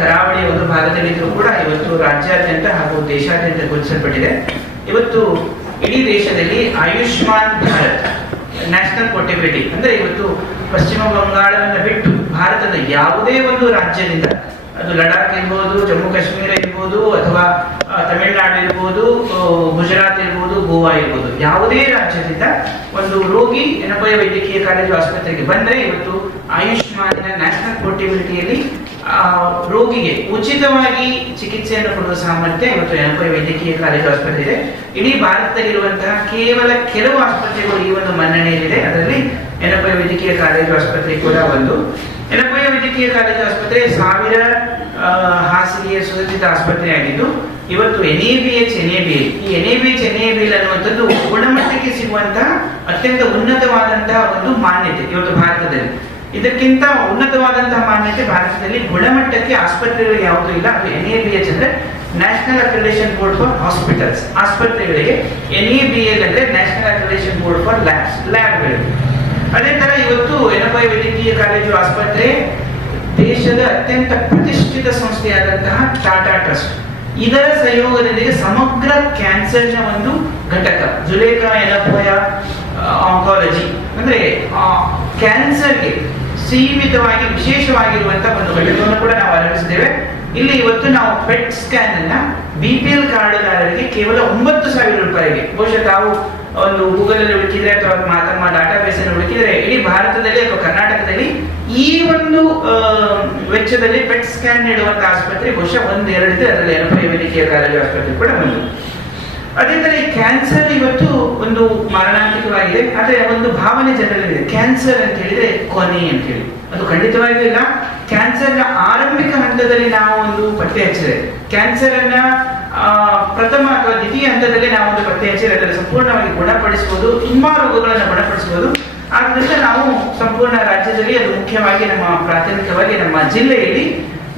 ಕರಾವಳಿಯ ಒಂದು ಭಾಗದಲ್ಲಿದ್ದರೂ ಕೂಡ ಇವತ್ತು ರಾಜ್ಯಾದ್ಯಂತ ಹಾಗೂ ದೇಶಾದ್ಯಂತ ಗುರುತಿಸಲ್ಪಟ್ಟಿದೆ. ಇವತ್ತು ಇಡೀ ದೇಶದಲ್ಲಿ ಆಯುಷ್ಮಾನ್ ಭಾರತ್ ನ್ಯಾಷನಲ್ ಪೋರ್ಟಬಿಲಿಟಿ ಅಂದ್ರೆ ಇವತ್ತು ಪಶ್ಚಿಮ ಬಂಗಾಳವನ್ನು ಬಿಟ್ಟು ಭಾರತದ ಯಾವುದೇ ಒಂದು ರಾಜ್ಯದಿಂದ, ಅದು ಲಡಾಖ್ ಇರ್ಬೋದು, ಜಮ್ಮು ಕಾಶ್ಮೀರ ಇರ್ಬೋದು, ಅಥವಾ ತಮಿಳುನಾಡು ಇರ್ಬೋದು, ಗುಜರಾತ್ ಇರ್ಬೋದು, ಗೋವಾ ಇರ್ಬೋದು, ಯಾವುದೇ ರಾಜ್ಯದಿಂದ ಒಂದು ರೋಗಿ ಎನಪೋಯ ವೈದ್ಯಕೀಯ ಕಾಲೇಜು ಆಸ್ಪತ್ರೆಗೆ ಬಂದರೆ ಇವತ್ತು ಆಯುಷ್ಮಾನ್ ನ್ಯಾಷನಲ್ ಪೋರ್ಟಬಿಲಿಟಿಯಲ್ಲಿ ರೋಗಿಗೆ ಉಚಿತವಾಗಿ ಚಿಕಿತ್ಸೆಯನ್ನು ಕೊಡುವ ಸಾಮರ್ಥ್ಯ ಇವತ್ತು ಎನಪೋಯ ವೈದ್ಯಕೀಯ ಕಾಲೇಜು ಆಸ್ಪತ್ರೆ ಇದೆ. ಇಡೀ ಭಾರತದಲ್ಲಿರುವಂತಹ ಕೇವಲ ಕೆಲವು ಆಸ್ಪತ್ರೆಗಳು ಈ ಒಂದು ಮನ್ನಣೆಯಲ್ಲಿದೆ. ಅದರಲ್ಲಿ ಎನಪೋಯ ವೈದ್ಯಕೀಯ ಕಾಲೇಜು ಆಸ್ಪತ್ರೆ ಕೂಡ ಒಂದು. ಎನಪೋಯ ವೈದ್ಯಕೀಯ ಕಾಲೇಜು ಆಸ್ಪತ್ರೆ 1000 ಹಾಸಿಗೆಯ ಸುಸಜ್ಜಿತ ಆಸ್ಪತ್ರೆ ಆಗಿದ್ದು ಇವತ್ತು NABH NABL ಈ NABH NABL ಅನ್ನುವಂಥದ್ದು ಗುಣಮಟ್ಟಕ್ಕೆ ಸಿಗುವಂತಹ ಅತ್ಯಂತ ಉನ್ನತವಾದಂತಹ ಒಂದು ಮಾನ್ಯತೆ ಇವತ್ತು ಭಾರತದಲ್ಲಿ. ಇದಕ್ಕಿಂತ ಉನ್ನತವಾದಂತಹ ಮಾನ್ಯತೆ ಭಾರತದಲ್ಲಿ ಗುಣಮಟ್ಟಕ್ಕೆ ಆಸ್ಪತ್ರೆಗಳಿಗೆ ಯಾವುದೂ ಇಲ್ಲ. ಅದು NABH ಅಂದ್ರೆ national accreditation board for hospitals ಆಸ್ಪತ್ರೆಗಳಿಗೆ, NABL ಅಂದ್ರೆ ನ್ಯಾಷನಲ್ ಅಕ್ರಿಡಿಟೇಷನ್ ಬೋರ್ಡ್ ಫಾರ್ ಲ್ಯಾಬ್ಗಳಿಗೆ. ಅದೇ ತರ ಇವತ್ತು ಎನಪೋಯ ವೈದ್ಯಕೀಯ ಕಾಲೇಜು ಆಸ್ಪತ್ರೆ ದೇಶದ ಅತ್ಯಂತ ಪ್ರತಿಷ್ಠಿತ ಸಂಸ್ಥೆಯಾದಂತಹ ಟಾಟಾ ಟ್ರಸ್ಟ್ ಇದರ ಸಹಯೋಗದೊಂದಿಗೆ ಸಮಗ್ರ ಕ್ಯಾನ್ಸರ್ನ ಒಂದು ಘಟಕ ಜುಲೇಖಾ ಎನಪೋಯ ಆಂಕಾಲಜಿ ಅಂದ್ರೆ ಕ್ಯಾನ್ಸರ್ಗೆ ಸೀಮಿತವಾಗಿ ವಿಶೇಷವಾಗಿರುವಂತಹ ಒಂದು ಘಟಕವನ್ನು ಕೂಡ ನಾವು ಆರಂಭಿಸಿದ್ದೇವೆ. ಇಲ್ಲಿ ಇವತ್ತು ನಾವು ಪೆಟ್ ಸ್ಕ್ಯಾನ್ ಅನ್ನ BPL ಕಾರ್ಡುದಾರರಿಗೆ ಕೇವಲ 9,000 ರೂಪಾಯಿಗೆ, ಬಹುಶಃ ತಾವು ಒಂದು ಗೂಗಲ್ ಅಲ್ಲಿ ಹುಡುಕಿದ್ರೆ ಅಥವಾ ತಮ್ಮ ಡಾಟಾಬೇಸ್ ಅನ್ನು ಹುಡುಕಿದ್ರೆ ಇಡೀ ಭಾರತದಲ್ಲಿ ಅಥವಾ ಕರ್ನಾಟಕದಲ್ಲಿ ಈ ಒಂದು ವೆಚ್ಚದಲ್ಲಿ ಪೆಟ್ ಸ್ಕ್ಯಾನ್ ನೀಡುವಂತಹ ಆಸ್ಪತ್ರೆ ಬಹುಶಃ 1-2 ಇದೆ. ಅದರಲ್ಲಿ ಎನಪೋಯ ವೈದ್ಯಕೀಯ ಕಾಲೇಜು ಆಸ್ಪತ್ರೆ ಕೂಡ ಒಂದು. ಅದೇ ತರ ಈ ಕ್ಯಾನ್ಸರ್ ಇವತ್ತು ಒಂದು ಮಾರಣಾಂತಿಕವಾಗಿದೆ. ಆದ್ರೆ ಒಂದು ಭಾವನೆ ಜನರಲ್ಲಿದೆ, ಕ್ಯಾನ್ಸರ್ ಅಂತ ಹೇಳಿದ್ರೆ ಕೊನೆ ಅಂತ ಹೇಳಿ. ಅದು ಖಂಡಿತವಾಗಿಯೂ ಇಲ್ಲ. ಕ್ಯಾನ್ಸರ್ನ ಆರಂಭಿಕ ಹಂತದಲ್ಲಿ ನಾವು ಒಂದು ಪತ್ತೆ ಹಚ್ಚಿದ್ರೆ, ಕ್ಯಾನ್ಸರ್ ಅನ್ನ ಪ್ರಥಮ ಅಥವಾ ದ್ವಿತೀಯ ಹಂತದಲ್ಲಿ ನಾವು ಒಂದು ಪತ್ತೆ ಹಚ್ಚಿದ್ರೆ ಅದನ್ನು ಸಂಪೂರ್ಣವಾಗಿ ಗುಣಪಡಿಸಬಹುದು, ತುಂಬಾ ರೋಗಗಳನ್ನು ಗುಣಪಡಿಸಬಹುದು. ಆದ್ರಿಂದ ನಾವು ಸಂಪೂರ್ಣ ರಾಜ್ಯದಲ್ಲಿ, ಅದು ಮುಖ್ಯವಾಗಿ ನಮ್ಮ ಪ್ರಾಥಮಿಕವಾಗಿ ನಮ್ಮ ಜಿಲ್ಲೆಯಲ್ಲಿ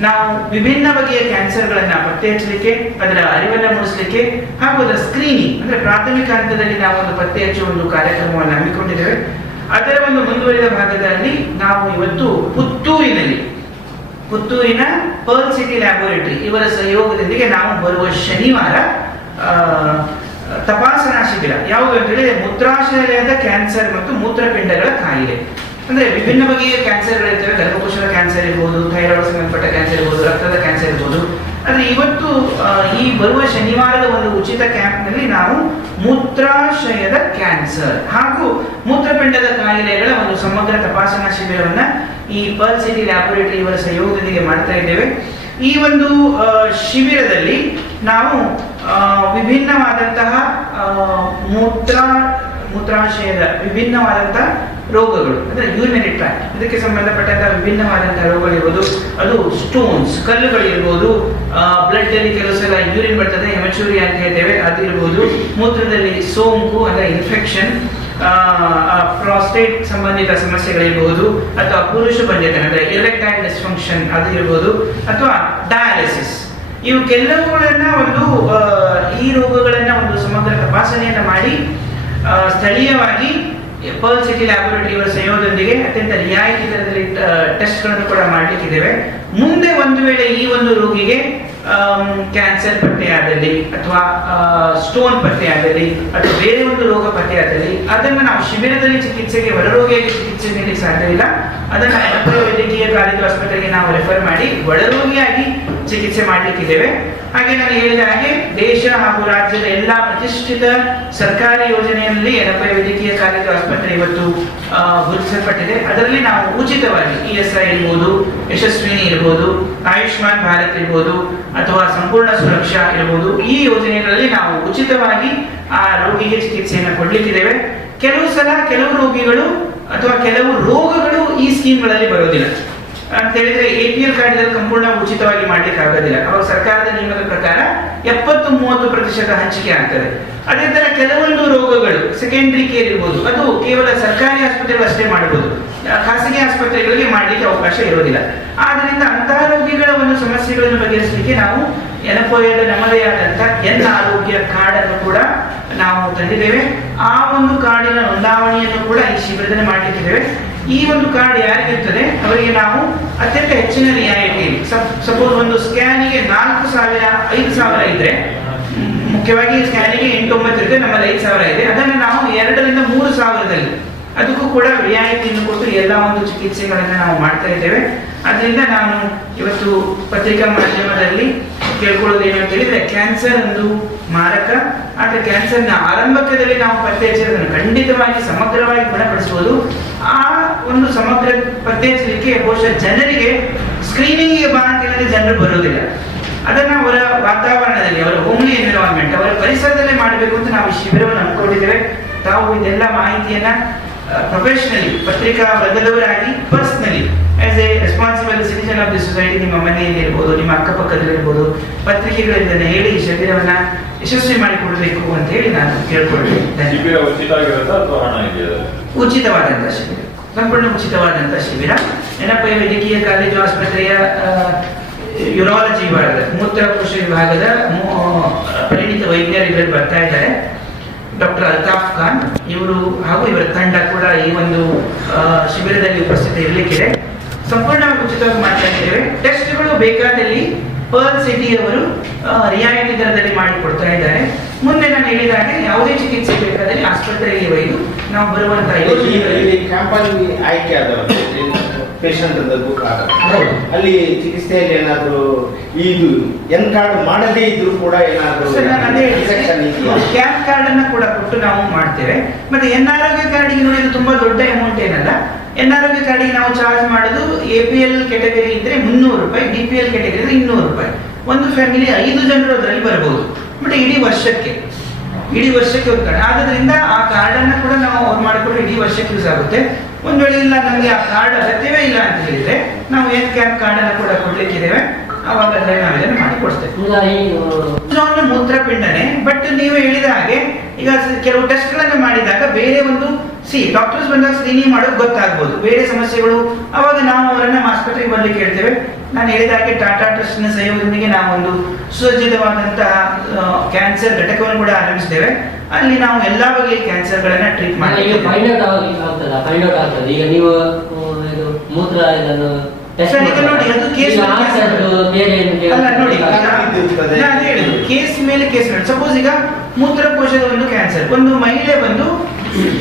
ನಾವು ವಿಭಿನ್ನ ಬಗೆಯ ಕ್ಯಾನ್ಸರ್ಗಳನ್ನ ಪತ್ತೆ ಹಚ್ಚಲಿಕ್ಕೆ, ಅದರ ಅರಿವನ್ನ ಮೂಡಿಸಲಿಕ್ಕೆ ಹಾಗೂ ಅದರ ಸ್ಕ್ರೀನಿಂಗ್ ಅಂದ್ರೆ ಪ್ರಾಥಮಿಕ ಹಂತದಲ್ಲಿ ನಾವು ಒಂದು ಪತ್ತೆ ಹಚ್ಚುವ ಒಂದು ಕಾರ್ಯಕ್ರಮವನ್ನು ಹಮ್ಮಿಕೊಂಡಿದ್ದೇವೆ. ಅದರ ಒಂದು ಮುಂದುವರಿದ ಭಾಗದಲ್ಲಿ ನಾವು ಇವತ್ತು ಪುತ್ತೂರಿನ ಪರ್ಲ್ ಸಿಟಿ ಲ್ಯಾಬೋರೇಟರಿ ಇವರ ಸಹಯೋಗದೊಂದಿಗೆ ನಾವು ಬರುವ ಶನಿವಾರ ತಪಾಸಣಾ ಶಿಬಿರ ಯಾವುದು ಅಂತ ಹೇಳಿದ್ರೆ ಮೂತ್ರಾಶಯದ ಕ್ಯಾನ್ಸರ್ ಮತ್ತು ಮೂತ್ರಪಿಂಡಗಳ ಕಾಯಿಲೆ. ಅಂದ್ರೆ ವಿಭಿನ್ನ ಬಗೆಯ ಕ್ಯಾನ್ಸರ್ಗಳಿರ್ತವೆ. ಗರ್ಭಕೋಶದ ಕ್ಯಾನ್ಸರ್ ಇರ್ಬೋದು, ಥೈರಾಯ್ಡ್ ಸಂಬಂಧಪಟ್ಟ ಕ್ಯಾನ್ಸರ್ ಇರ್ಬೋದು, ರಕ್ತದ ಕ್ಯಾನ್ಸರ್ ಇರ್ಬೋದು. ಆದ್ರೆ ಇವತ್ತು ಈ ಬರುವ ಶನಿವಾರದ ಒಂದು ಉಚಿತ ಕ್ಯಾಂಪ್ ನಲ್ಲಿ ನಾವು ಮೂತ್ರಾಶಯದ ಕ್ಯಾನ್ಸರ್ ಹಾಗೂ ಮೂತ್ರಪಿಂಡದ ಕಾಯಿಲೆಗಳ ಒಂದು ಸಮಗ್ರ ತಪಾಸಣಾ ಶಿಬಿರವನ್ನ ಈ ಪರ್ಲ್ ಸಿಟಿ ಲ್ಯಾಬೋರೇಟರಿ ಇವರ ಸಹಯೋಗದೊಂದಿಗೆ ಮಾಡ್ತಾ ಇದ್ದೇವೆ. ಈ ಒಂದು ಶಿಬಿರದಲ್ಲಿ ನಾವು ವಿಭಿನ್ನವಾದಂತಹ ಮೂತ್ರಾಶಯದ ವಿಭಿನ್ನವಾದಂತಹ ರೋಗಗಳು ಅಂದ್ರೆ ಯೂರಿನರಿ ಟ್ರ್ಯಾಕ್ಟ್ ಇದಕ್ಕೆ ಸಂಬಂಧಪಟ್ಟಂತಹ ವಿಭಿನ್ನವಾದಂತಹ ರೋಗಗಳಿರ್ಬೋದು, ಅದು ಸ್ಟೋನ್ಸ್ ಕಲ್ಲುಗಳಿರ್ಬೋದು, ಬ್ಲಡ್ ಅಲ್ಲಿ ಕೆಲವು ಸಲ ಯೂರಿನ್ ಬರ್ತದೆ, ಹೆಮಚೂರಿ ಅಂತ ಹೇಳ್ತೇವೆ, ಅದಿರ್ಬೋದು, ಮೂತ್ರದಲ್ಲಿ ಸೋಂಕು ಅಂದ್ರೆ ಇನ್ಫೆಕ್ಷನ್, ಪ್ರಾಸ್ಟೇಟ್ ಸಂಬಂಧಿತ ಸಮಸ್ಯೆಗಳಿರ್ಬೋದು, ಅಥವಾ ಪುರುಷ ಬಂಜೆತನ ಅಂದ್ರೆ ಎರೆಕ್ಟೈಲ್ ಡಿಸ್ಫಂಕ್ಷನ್ ಅದು ಇರ್ಬೋದು, ಅಥವಾ ಡಯಾಲಿಸಿಸ್. ಇವುಕೆಲ್ಲವುಗಳನ್ನ ಒಂದು ಈ ರೋಗಗಳನ್ನ ಒಂದು ಸಮಗ್ರ ತಪಾಸಣೆಯನ್ನ ಮಾಡಿ ಸ್ಥಳೀಯವಾಗಿ ಪರ್ಲ್ ಸಿಟಿ ಲ್ಯಾಬೋರೇಟರಿ ಇವರ ಸಹಯೋಗದೊಂದಿಗೆ ಅತ್ಯಂತ ರಿಯಾಯಿತಿ ದರದಲ್ಲಿ ಟೆಸ್ಟ್ ಗಳನ್ನು ಕೂಡ ಮಾಡಲಿಕ್ಕಿದ್ದೇವೆ. ಮುಂದೆ ಒಂದು ವೇಳೆ ಈ ಒಂದು ರೋಗಿಗೆ ಕ್ಯಾನ್ಸರ್ ಪತ್ತೆಯಾದಲ್ಲಿ ಅಥವಾ ಸ್ಟೋನ್ ಪತ್ತೆಯಾದಲ್ಲಿ ಅಥವಾ ಬೇರೆ ಒಂದು ರೋಗ ಪತ್ತೆಯಾದಲ್ಲಿ ಅದನ್ನು ನಾವು ಶಿಬಿರದಲ್ಲಿ ಚಿಕಿತ್ಸೆಗೆ ಹೊರರೋಗಿಯಾಗಿ ಚಿಕಿತ್ಸೆ ನೀಡಲಿಕ್ಕೆ ಸಾಧ್ಯವಿಲ್ಲ. ಅದನ್ನು ಎನಪೋಯ ವೈದ್ಯಕೀಯ ಕಾಲೇಜು ಆಸ್ಪತ್ರೆಗೆ ನಾವು ರೆಫರ್ ಮಾಡಿ ಒಳರೋಗಿಯಾಗಿ ಚಿಕಿತ್ಸೆ ಮಾಡಲಿಕ್ಕಿದ್ದೇವೆ. ಹಾಗೆ ನಾನು ಹೇಳಿದ ಹಾಗೆ ದೇಶ ಹಾಗೂ ರಾಜ್ಯದ ಎಲ್ಲಾ ಪ್ರತಿಷ್ಠಿತ ಸರ್ಕಾರಿ ಯೋಜನೆಯಲ್ಲಿ ಎನಪೋಯ ವೈದ್ಯಕೀಯ ಕಾಲೇಜು ಆಸ್ಪತ್ರೆ ಇವತ್ತು ಗುರುತಿಸಲ್ಪಟ್ಟಿದೆ. ಅದರಲ್ಲಿ ನಾವು ಉಚಿತವಾಗಿ ESI ಇರ್ಬೋದು, ಯಶಸ್ವಿನಿ ಇರ್ಬೋದು, ಆಯುಷ್ಮಾನ್ ಭಾರತ್ ಇರ್ಬೋದು, ಅಥವಾ ಸಂಪೂರ್ಣ ಸುರಕ್ಷಾ ಇರಬಹುದು, ಈ ಯೋಜನೆಗಳಲ್ಲಿ ನಾವು ಉಚಿತವಾಗಿ ಆ ರೋಗಿಗೆ ಚಿಕಿತ್ಸೆಯನ್ನು ಕೊಡ್ಲಿಕ್ಕಿದ್ದೇವೆ. ಕೆಲವು ರೋಗಿಗಳು ಅಥವಾ ಕೆಲವು ರೋಗಗಳು ಈ ಸ್ಕೀಮ್ಗಳಲ್ಲಿ ಬರೋದಿಲ್ಲ ಅಂತ ಹೇಳಿದ್ರೆ APL ಕಾರ್ಡ್ ಸಂಪೂರ್ಣ ಉಚಿತವಾಗಿ ಮಾಡ್ಲಿಕ್ಕೆ ಆಗೋದಿಲ್ಲ. ಅವಾಗ ಸರ್ಕಾರದ ನಿಯಮದ ಪ್ರಕಾರ 70-30% ಹಂಚಿಕೆ ಆಗ್ತದೆ. ಅದೇ ತರ ಕೆಲವೊಂದು ರೋಗಗಳು ಸೆಕೆಂಡರಿ ಕೇರ್ ಇರ್ಬೋದು, ಅದು ಕೇವಲ ಸರ್ಕಾರಿ ಆಸ್ಪತ್ರೆಗಳು ಅಷ್ಟೇ ಮಾಡಬಹುದು, ಖಾಸಗಿ ಆಸ್ಪತ್ರೆಗಳಿಗೆ ಮಾಡ್ಲಿಕ್ಕೆ ಅವಕಾಶ ಇರೋದಿಲ್ಲ. ಆದ್ರಿಂದ ಅಂತಹ ರೋಗಿಗಳ ಒಂದು ಸಮಸ್ಯೆಗಳನ್ನು ಬಗೆಹರಿಸಲಿಕ್ಕೆ ನಾವು ಎನಪೋಯದ ನಮ್ಮದೇ ಆದಂತಹ ಆರೋಗ್ಯ ಕಾರ್ಡ್ ಅನ್ನು ಕೂಡ ನಾವು ತಂದಿದ್ದೇವೆ. ಆ ಒಂದು ಕಾರ್ಡಿನ ನೋಂದಾವಣಿಯನ್ನು ಕೂಡ ಈ ಶಿಬಿರದಲ್ಲಿ ಮಾಡಲಿಕ್ಕಿದ್ದೇವೆ. ಈ ಒಂದು ಕಾರ್ಡ್ ಯಾರಿಗಿರ್ತದೆ ಅವರಿಗೆ ನಾವು ಅತ್ಯಂತ ಹೆಚ್ಚಿನ ರಿಯಾಯಿತಿ, ಸಪೋಸ್ ಒಂದು ಮುಖ್ಯವಾಗಿ ಸ್ಕ್ಯಾನಿಗೆ 8-9 ಇರುತ್ತೆ, ನಮ್ಮಲ್ಲಿ 5,000 ಇದೆ. ಅದನ್ನು ನಾವು 2,000-3,000 ಅದಕ್ಕೂ ಕೂಡ ರಿಯಾಯಿತಿಯನ್ನು ಕೊಟ್ಟು ಎಲ್ಲ ಒಂದು ಚಿಕಿತ್ಸೆಗಳನ್ನು ನಾವು ಮಾಡ್ತಾ ಇದ್ದೇವೆ. ಅದರಿಂದ ನಾನು ಇವತ್ತು ಪತ್ರಿಕಾ ಮಾಧ್ಯಮದಲ್ಲಿ ಕೇಳ್ಕೊಳ್ಳೋದು ಏನು ಅಂತ ಹೇಳಿದ್ರೆ, ಕ್ಯಾನ್ಸರ್ ಒಂದು ಮಾರಕ, ಆದರೆ ಕ್ಯಾನ್ಸರ್ನ ಆರಂಭಕದಲ್ಲಿ ನಾವು ಪತ್ತೆ ಹಚ್ಚೋದನ್ನು ಖಂಡಿತವಾಗಿ ಸಮಗ್ರವಾಗಿ ಗುಣಪಡಿಸಬಹುದು. ಆ ಒಂದು ಸಮಗ್ರ ಪತ್ತೆ ಹಚ್ಚಲಿಕ್ಕೆ ಬಹುಶಃ ಜನರಿಗೆ ಸ್ಕ್ರೀನಿಂಗ್ಗೆ ಬಾ ಅಂತ ಹೇಳಿದ್ರೆ ಜನರು ಬರೋದಿಲ್ಲ. ಅದನ್ನ ಅವರ ವಾತಾವರಣದಲ್ಲಿ, ಅವರ ಹೋಮ್ಲಿ ಎನ್ವಿರಾನ್ಮೆಂಟ್, ಅವರ ಪರಿಸರದಲ್ಲೇ ಮಾಡಬೇಕು ಅಂತ ನಾವು ಈ ಶಿಬಿರವನ್ನು ಹಮ್ಮಿಕೊಂಡಿದ್ದೇವೆ. ತಾವು ಇದೆಲ್ಲ ಮಾಹಿತಿಯನ್ನ ಪ್ರೊಫೆಷನಲಿ, ಪತ್ರಿಕಾ ವರ್ಗದವರಾಗಿ, personally as a responsible citizen of the society, ನಿಮ್ಮ ಮನೆಯಲ್ಲಿ ಇರ್ಬೋದು, ನಿಮ್ಮ ಅಕ್ಕಪಕ್ಕದಲ್ಲಿ ಇರ್ಬೋದು, ಪತ್ರಿಕೆಗಳಿಂದ ಹೇಳಿ ಈ ಶಿಬಿರವನ್ನ ಯಶಸ್ವಿ ಮಾಡಿಕೊಡ್ಬೇಕು ಅಂತ ಹೇಳಿ ನಾನು ಕೇಳ್ಕೊಳ್ತೇನೆ. ಉಚಿತವಾದಂತಹ ಶಿಬಿರ, ಸಂಪೂರ್ಣ ಉಚಿತವಾದಂತಹ ಶಿಬಿರ. ನೆನಪ ವೈದ್ಯಕೀಯ ಕಾಲೇಜು ಆಸ್ಪತ್ರೆಯ ಯೂರಾಲಜಿ ವಿಭಾಗದ, ಮೂತ್ರಕೋಶ ವಿಭಾಗದ ಪರಿಣಿತ ವೈದ್ಯರು ಇದರಲ್ಲಿ ಬರ್ತಾ ಇದ್ದಾರೆ. ಡಾಕ್ಟರ್ ಅಲ್ತಾಫ್ ಖಾನ್ ಇವರು ಹಾಗೂ ಇವರ ತಂಡ ಕೂಡ ಈ ಒಂದು ಶಿಬಿರದಲ್ಲಿ ಉಪಸ್ಥಿತಿ ಇರಲಿಕ್ಕಿದೆ. ಸಂಪೂರ್ಣವಾಗಿ ಉಚಿತವಾಗಿ ಮಾಡ್ತಾ ಇದ್ದೇವೆ. ಟೆಸ್ಟ್ಗಳು ಬೇಕಾದಲ್ಲಿ ಪರ್ಲ್ ಸಿಟಿ ಅವರು ರಿಯಾಯಿತಿ ದರದಲ್ಲಿ ಮಾಡಿಕೊಡ್ತಾ ಇದ್ದಾರೆ. ಮುಂದೆ ನಾನು ಹೇಳಿದ ಹಾಗೆ ಯಾವುದೇ ಚಿಕಿತ್ಸೆ ಬೇಕಾದಲ್ಲಿ ಆಸ್ಪತ್ರೆಯಲ್ಲಿ ಒಯ್ದು ನಾವು ಬರುವಂತಹ ಆಯ್ಕೆ ಪೇಷಂಟ್ ಅಲ್ಲಿ ಚಿಕಿತ್ಸೆಯಲ್ಲಿ ಏನಾದ್ರು ಇದು ಎನ್ ಕಾರ್ಡ್ ಮಾಡದೇ ಇದ್ರು ಕೂಡ ಏನಾದ್ರು ಕ್ಯಾಪ್ ಕಾರ್ಡ್ ಅನ್ನ ಕೂಡ ಕೊಟ್ಟು ನಾವು ಮಾಡ್ತೇವೆ. ಮತ್ತೆ ಎನ್ ಆರೋಗ್ಯ ಕಾರ್ಡಿಗೆ ನೋಡಿದ್ರೆ ತುಂಬಾ ದೊಡ್ಡ ಅಮೌಂಟ್ ಏನಲ್ಲ. ಎನ್ ಆರೋಗ್ಯ ಕಾರ್ಡಿಗೆ ನಾವು ಚಾರ್ಜ್ ಮಾಡೋದು APL ಕೆಟಗರಿ ಇದ್ರೆ 300 ರೂಪಾಯಿ, DPL ಕೆಟಗರಿ ಇದ್ರೆ 200 ರೂಪಾಯಿ. ಒಂದು ಫ್ಯಾಮಿಲಿ 5 ಜನರು ಅದರಲ್ಲಿ ಬರಬಹುದು. ಬಟ್ ಇಡೀ ವರ್ಷಕ್ಕೆ ಒಂದು ಕಾರ್ಡ್ ಆದ್ರಿಂದ ಆ ಕಾರ್ಡ್ ಅನ್ನ ಕೂಡ ನಾವು ಅವ್ರು ಮಾಡಿಕೊಂಡು ಇಡೀ ವರ್ಷಕ್ಕೆ ಯೂಸ್ ಆಗುತ್ತೆ. ಒಂದ್ ವೇಳೆ ಇಲ್ಲ ನಮಗೆ ಆ ಕಾರ್ಡ್ ಅಗತ್ಯವೇ ಇಲ್ಲ ಅಂತ ಹೇಳಿದ್ರೆ ನಾವು ಏನ್ ಕ್ಯಾಪ್ ಕಾರ್ಡ್ ಅನ್ನ ಕೂಡ ಕೊಡ್ಲಿಕ್ಕಿದ್ದೇವೆ. ಅವಾಗ ನಾವು ಇದನ್ನು ಮಾಡಿ ಕೊಡ್ತೇವೆ. ಮೂತ್ರಪಿಂಡನೆ. ಬಟ್ ನೀವು ಹೇಳಿದ ಹಾಗೆ ಈಗ ಕೆಲವು ಟೆಸ್ಟ್ ಗಳನ್ನ ಮಾಡಿದಾಗ ಬೇರೆ ಒಂದು ಡಾಕ್ಟರ್ಸ್ ಬಂದಾಗ ಸ್ಕ್ರೀನಿಂಗ್ ಮಾಡೋದು ಗೊತ್ತಾಗ್ಬೋದು ಬೇರೆ ಸಮಸ್ಯೆಗಳು. ಅವಾಗ ನಾವು ಅವರನ್ನ ಆಸ್ಪತ್ರೆಗೆ ಬರ್ಲಿಕ್ಕೆ ಹೇಳ್ತೇವೆ. ನಾನು ಹೇಳಿದ ಹಾಗೆ ಟಾಟಾ ಟ್ರಸ್ಟ್ ನ ಸಹಯೋಗದೊಂದಿಗೆ ನಾವೊಂದು ಸುಸಜ್ಜಿತವಾದಂತಹ ಕ್ಯಾನ್ಸರ್ ಘಟಕವನ್ನು ಕೂಡ ಆರಂಭಿಸಿದ್ದೇವೆ. ಅಲ್ಲಿ ನಾವು ಎಲ್ಲಾ ಬಗೆಯ ಕ್ಯಾನ್ಸರ್ ಗಳನ್ನ ಟ್ರೀಟ್ ಮಾಡ್ತೀವಿ. ಈಗ ನೀವು ಮೂತ್ರ ಇದನ್ನು ಕೇಸ್ ಮೇಲೆ ಕೇಸ್. ಸಪೋಸ್ ಈಗ ಮೂತ್ರಕೋಶದ ಒಂದು ಕ್ಯಾನ್ಸರ್ ಒಂದು ಮಹಿಳೆ ಬಂದು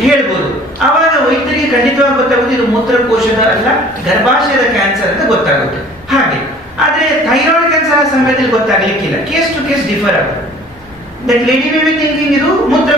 ಹೇಳ್ಬೋದು, ಆವಾಗ ವೈದ್ಯರಿಗೆ ಖಂಡಿತವಾಗಿ ಗೊತ್ತಾಗುತ್ತೆ ಇದು ಮೂತ್ರಕೋಶದ ಅಲ್ಲ ಗರ್ಭಾಶಯದ ಕ್ಯಾನ್ಸರ್ ಅಂತ ಗೊತ್ತಾಗುತ್ತೆ. ಹಾಗೆ ಆದ್ರೆ ಥೈರಾಯ್ಡ್ ಕ್ಯಾನ್ಸರ್ ಆ ಸಮಯದಲ್ಲಿ ಗೊತ್ತಾಗ್ಲಿಕ್ಕಿಲ್ಲ. ಕೇಸ್ ಟು ಕೇಸ್ ಡಿಫರ್ ಆಗುತ್ತೆ. That lady may be thinking ಇದು ಮೂತ್ರ